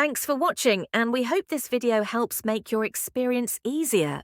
Thanks for watching, and we hope this video helps make your experience easier